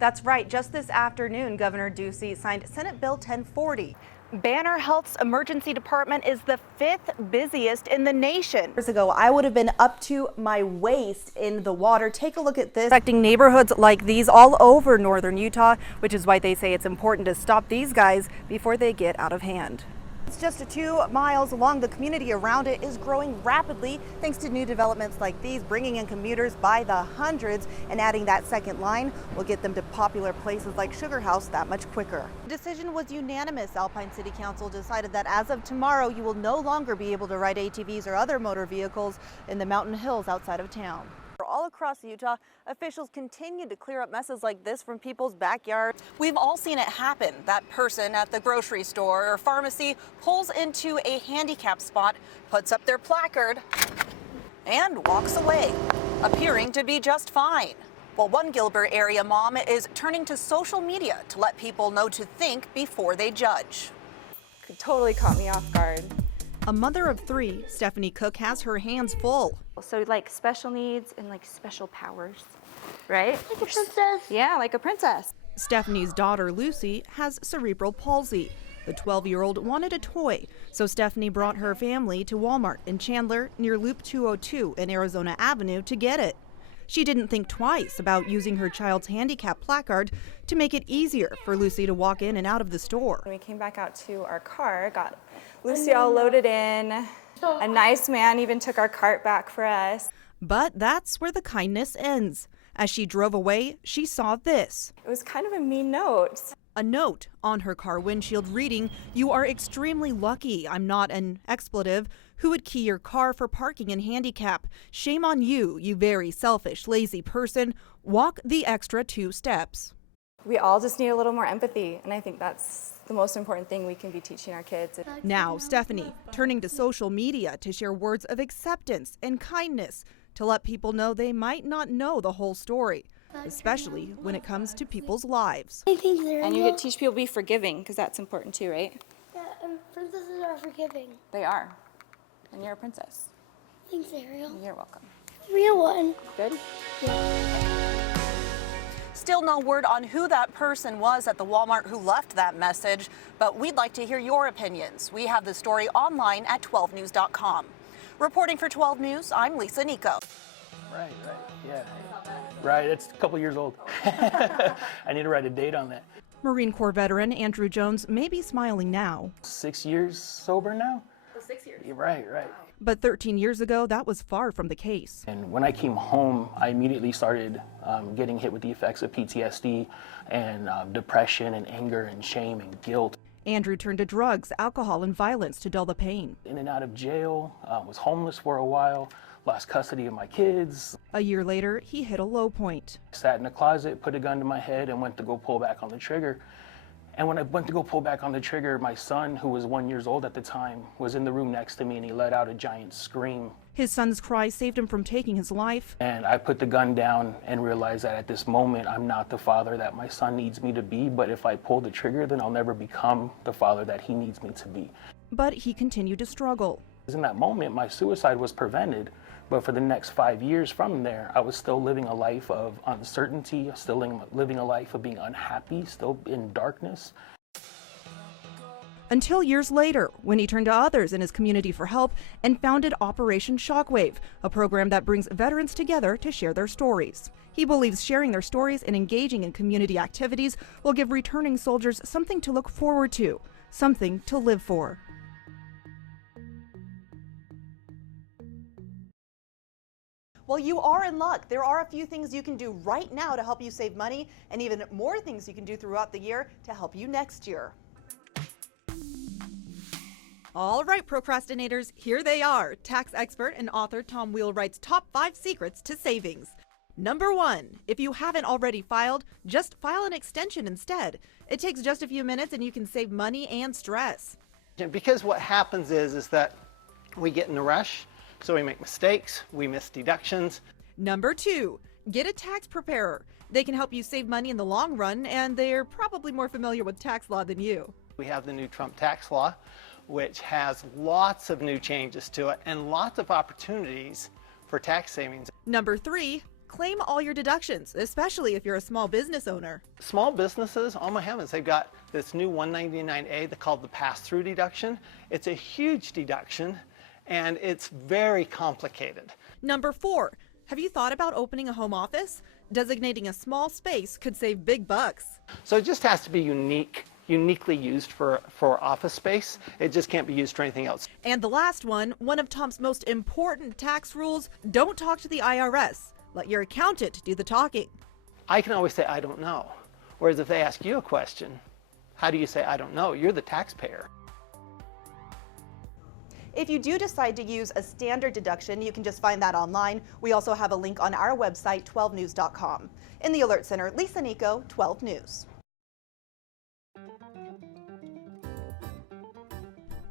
That's right. Just this afternoon, Governor Ducey signed Senate Bill 1040. Banner Health's emergency department is the 5th busiest in the nation. Years ago, I would have been up to my waist in the water. Take a look at this. Affecting neighborhoods like these all over northern Utah, which is why they say it's important to stop these guys before they get out of hand. It's just 2 miles long. The community around it is growing rapidly thanks to new developments like these, bringing in commuters by the hundreds, and adding that second line will get them to popular places like Sugar House that much quicker. The decision was unanimous. Alpine City Council decided that as of tomorrow, you will no longer be able to ride ATVs or other motor vehicles in the mountain hills outside of town. All across Utah, officials continue to clear up messes like this from people's backyards. We've all seen it happen. That person at the grocery store or pharmacy pulls into a handicap spot, puts up their placard, and walks away, appearing to be just fine. Well, one Gilbert area mom is turning to social media to let people know to think before they judge. It totally caught me off guard. A mother of 3, Stephanie Cook has her hands full. So like special needs and like special powers, right? Like a princess. Yeah, like a princess. Stephanie's daughter, Lucy, has cerebral palsy. The 12-year-old wanted a toy, so Stephanie brought her family to Walmart in Chandler near Loop 202 and Arizona Avenue to get it. She didn't think twice about using her child's handicap placard to make it easier for Lucy to walk in and out of the store. When we came back out to our car, got Lucy all loaded in. A nice man even took our cart back for us. But that's where the kindness ends. As she drove away, she saw this. It was kind of a mean note. A note on her car windshield reading, "You are extremely lucky I'm not an expletive. Who would key your car for parking and handicap? Shame on you, you very selfish, lazy person. Walk the extra 2 steps." We all just need a little more empathy, and I think that's the most important thing we can be teaching our kids. Now, Stephanie turning to social media to share words of acceptance and kindness to let people know they might not know the whole story, especially when it comes to people's lives. And you get to teach people to be forgiving, because that's important too, right? Yeah, and princesses are forgiving. They are. And you're a princess. Thanks, Ariel. You're welcome. Real one. Good? Still no word on who that person was at the Walmart who left that message, but we'd like to hear your opinions. We have the story online at 12news.com. Reporting for 12 News, I'm Lisa Nico. Right, yeah. Right, it's a couple years old. I need to write a date on that. Marine Corps veteran Andrew Jones may be smiling now. 6 years sober now? 6 years. Right. But 13 years ago, that was far from the case. And when I came home, I immediately started getting hit with the effects of PTSD and depression and anger and shame and guilt. Andrew turned to drugs, alcohol, and violence to dull the pain. In and out of jail, was homeless for a while, lost custody of my kids. A year later, he hit a low point. Sat in a closet, put a gun to my head, and went to go pull back on the trigger. And when I went to go pull back on the trigger, my son, who was 1 year old at the time, was in the room next to me, and he let out a giant scream. His son's cry saved him from taking his life. And I put the gun down and realized that at this moment, I'm not the father that my son needs me to be, but if I pull the trigger, then I'll never become the father that he needs me to be. But he continued to struggle. In that moment, my suicide was prevented, but for the next 5 years from there, I was still living a life of uncertainty, still living a life of being unhappy, still in darkness. Until years later, when he turned to others in his community for help and founded Operation Shockwave, a program that brings veterans together to share their stories. He believes sharing their stories and engaging in community activities will give returning soldiers something to look forward to, something to live for. Well, you are in luck. There are a few things you can do right now to help you save money, and even more things you can do throughout the year to help you next year. All right, procrastinators, here they are. Tax expert and author Tom Wheelwright's top 5 secrets to savings. Number 1, if you haven't already filed, just file an extension instead. It takes just a few minutes and you can save money and stress. Because what happens is that we get in a rush, so we make mistakes, we miss deductions. Number 2, get a tax preparer. They can help you save money in the long run, and they're probably more familiar with tax law than you. We have the new Trump tax law, which has lots of new changes to it and lots of opportunities for tax savings. Number 3, Claim all your deductions, especially if you're a small business owner. Small businesses, oh my heavens, they've got this new 199A called the pass-through deduction. It's a huge deduction and it's very complicated. Number 4, have you thought about opening a home office? Designating a small space could save big bucks. So it just has to be uniquely used for office space. It just can't be used for anything else. And the last one of Tom's most important tax rules, don't talk to the IRS. Let your accountant do the talking. I can always say, I don't know. Whereas if they ask you a question, how do you say, I don't know? You're the taxpayer. If you do decide to use a standard deduction, you can just find that online. We also have a link on our website, 12news.com. In the Alert Center, Lisa Nico, 12 News.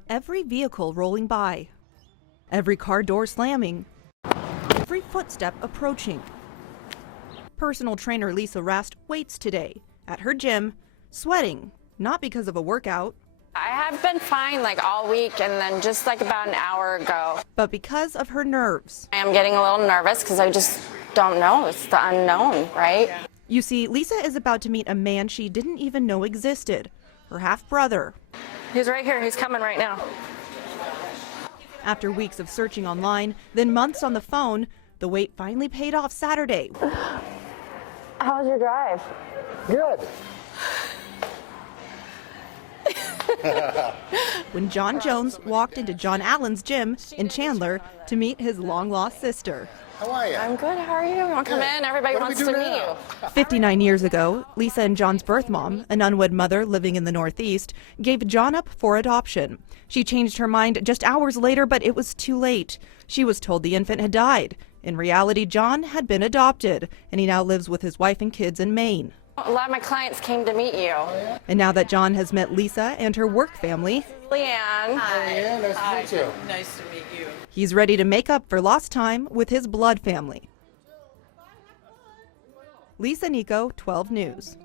Every vehicle rolling by, every car door slamming, every footstep approaching. Personal trainer Lisa Rast waits today at her gym, sweating, not because of a workout, I have been fine like all week, and then just like about an hour ago, but because of her nerves. I am getting a little nervous because I just don't know. It's the unknown, right? You see, Lisa is about to meet a man she didn't even know existed, her half-brother. He's right here. He's coming right now. After weeks of searching online, then months on the phone, the wait finally paid off Saturday. How was your drive? Good. When John Jones walked into John Allen's gym in Chandler to meet his long-lost sister. How are you? I'm good. How are you? You want to come in? Everybody What do we wants do to meet now? you. 59 years ago, Lisa and John's birth mom, an unwed mother living in the Northeast, gave John up for adoption. She changed her mind just hours later, but it was too late. She was told the infant had died. In reality, John had been adopted, and he now lives with his wife and kids in Maine. A lot of my clients came to meet you. And now that John has met Lisa and her work family, Leanne. Yeah, nice to meet you. Nice to meet you. he's ready to make up for lost time with his blood family. Lisa Nico, 12 News.